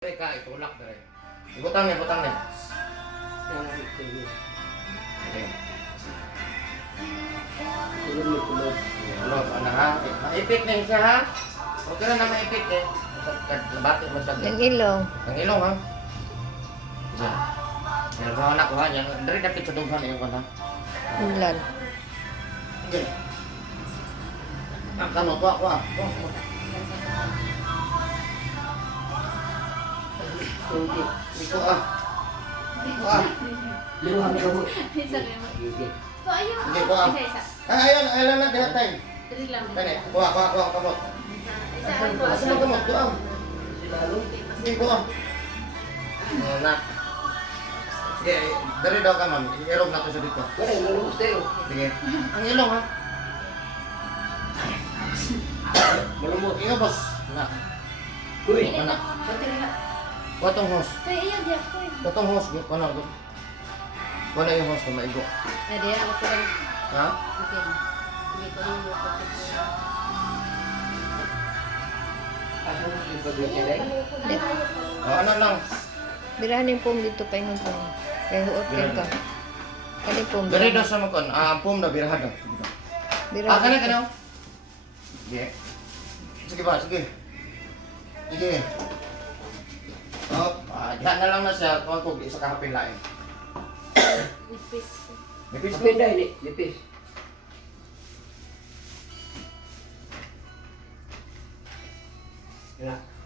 Ka itulak dere. Ibutang ni, ibutang ni. Okay. Kulog, ana ha. Maipit na siya ha. Okay na na maipit eh. Nabati mo siya. Ang ilong. Ang ilong ha. Diyan. Nagawa na ko ha. Dari dapit sa dughan yung kana. Ulan. Okay. Ang kano to ako ha. Ito ah. Ito ah. Liwang ka mo. So, ayun. Hindi ko ah. Isa-isa. Ayun na dihatay. Dali lang. Kani, kuha kamot. Isahan ko. Asa mo kamot to ah. Hindi ko ah. Na. Sige, dari daw ka ma'am. Ilong na to sa dito. Wala, nalungos tayo. Sige. Ang ilong ha. Malumot. Ingo boss. Na. Uy, Mana? pati na. Watong host. Kaya iyan, diyan ko eh. Watong host. Ano? Wala yung host kung maigo. Hindi, ako ko lang. Ha? Okay. Hindi ko lang yung kapit ko. Asa mo yung pag-ibig tayo? Ano lang. Birahan yung pum dito pa yung pum. Kaya huot ka. Kani pum. Dari daw sa makon. Pum na birahad daw. Birahan. Kana. Sige. Sige ba, sige. Sige. Diyan na lang na siya. Tuwan ko, isa kahapin lain. Nipis. Nipis ko. Kapit na ini, lipis. Nah. Kaya,